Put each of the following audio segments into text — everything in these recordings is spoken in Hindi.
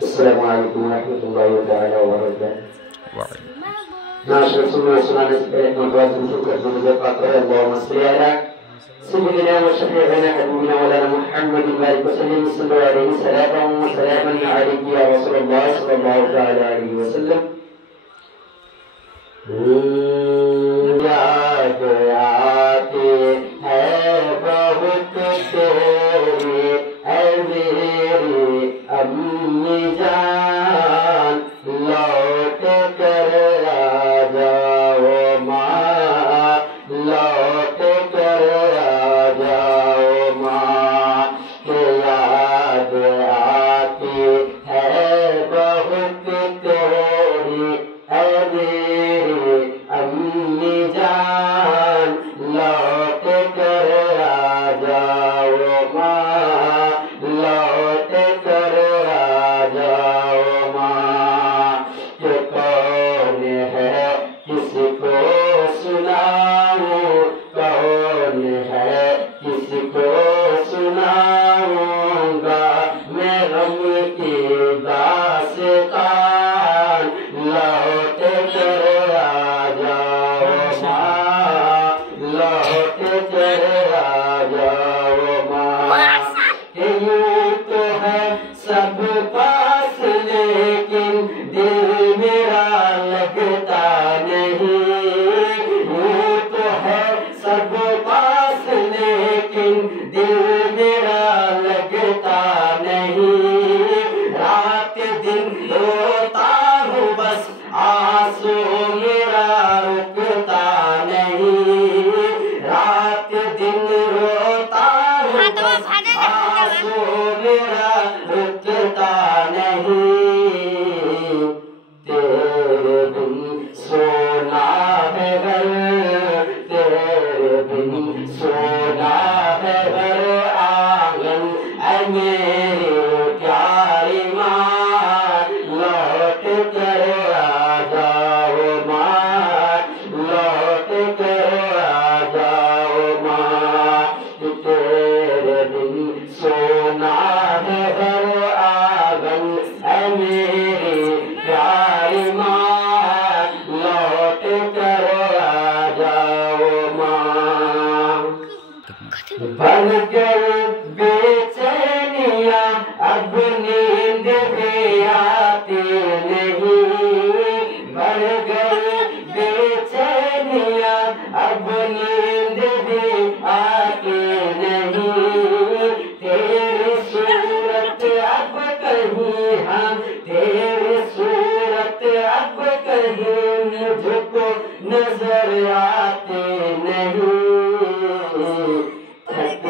Assalamualaikum warahmatullahi wabarakatuh. Masyaallah sunnah sebaik membuat syukur kepada Allah Allahumma shalli ala sayyidina wa syafi'ina habibina wa lana Muhammadin wa alihi wasallam sallallahu alaihi wasallam wa salaman alayhi ya Rasulullah sallallahu alaihi wasallam. याद आते हैं बहुत तेरे ऐ मेरी अम्मी जान लौट कर आ जाओ माँ लौट कर आ जाओ माँ याद आती है बहुत तेरी ऐ मेरी अम्मी जान लौट कर आ जाओ माँ लौट कर आ जाओ माँ ये कौन है किसको सुनाऊं कौन है किसको सुनाऊंगा मैं गम की दास्तान लौट कर आ जाओ माँ लौट कर आ जाओ माँ यूं तो है सब पास लेकिन दिल मेरा लगता नहीं यूं तो है सब पास लेकिन दिल मेरा लगता नहीं रात दिन रोता हूँ बस आंसू मेरा रुकता नहीं रात दिन रोता हूँ बस आंसू मेरा रुकता नहीं तेरे बिन सोना है घर तेरे बिन सोना है घर आंगन ऐ मेरी प्यारी माँ लौट कर आ जाओ माँ लौट कर आ जाओ माँ तेरे बिन सोना है घर आंगन ऐ मेरी प्यारी माँ लौट कर आ जाओ माँ बन गई बेचैनियाँ अब नींद भी आती नहीं बन गई बेचैनियाँ अब नींद भी आती नहीं तेरी सूरत अब कहीं हम तेरी सूरत अब कहीं मुझको नजर आती नहीं थक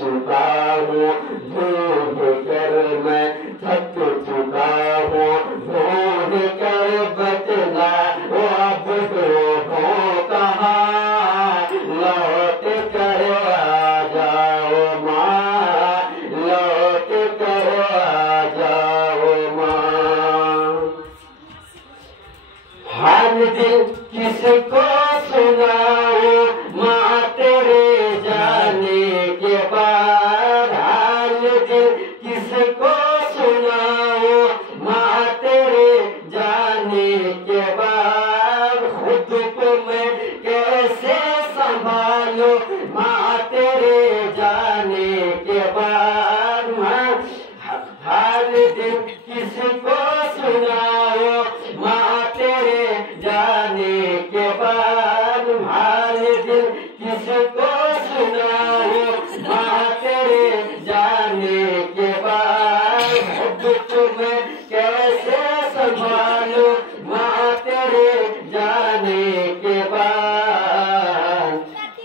चुका हूँ ढूंढ कर मैं थक चुका हूँ ढूंढ कर बतला वो अब हो कहाँ लौट कर आ जाओ माँ लौट कर आ जाओ माँ हाल दिल किसको सुनाऊं माँ तेरे जाने के बाद हाल दिल किसको सुनाऊं माँ तेरे जाने के बाद खुद को मैं कैसे संभालूं माँ तेरे जाने के बाद हाल दिल किसको सुनाऊं माँ तेरे जाने के बाद हाल दिल किसको सुनाऊं माँ तेरे जाने के बाद तुम्हें कैसे संभालूं माँ तेरे जाने के बाद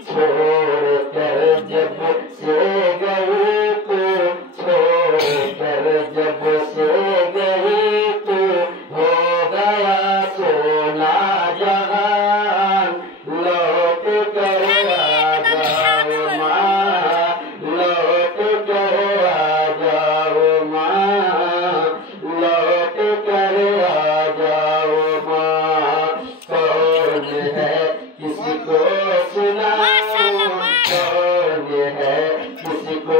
छोड़ कर जब से गई तो छोड़ कर जब से गई तो हो गया सोना जहान लौट कर आ जाओ माँ लौट कर आ जाओ माँ लौट कर आ जाओ माँ कौन है किसको सुनाऊं कौन है किसको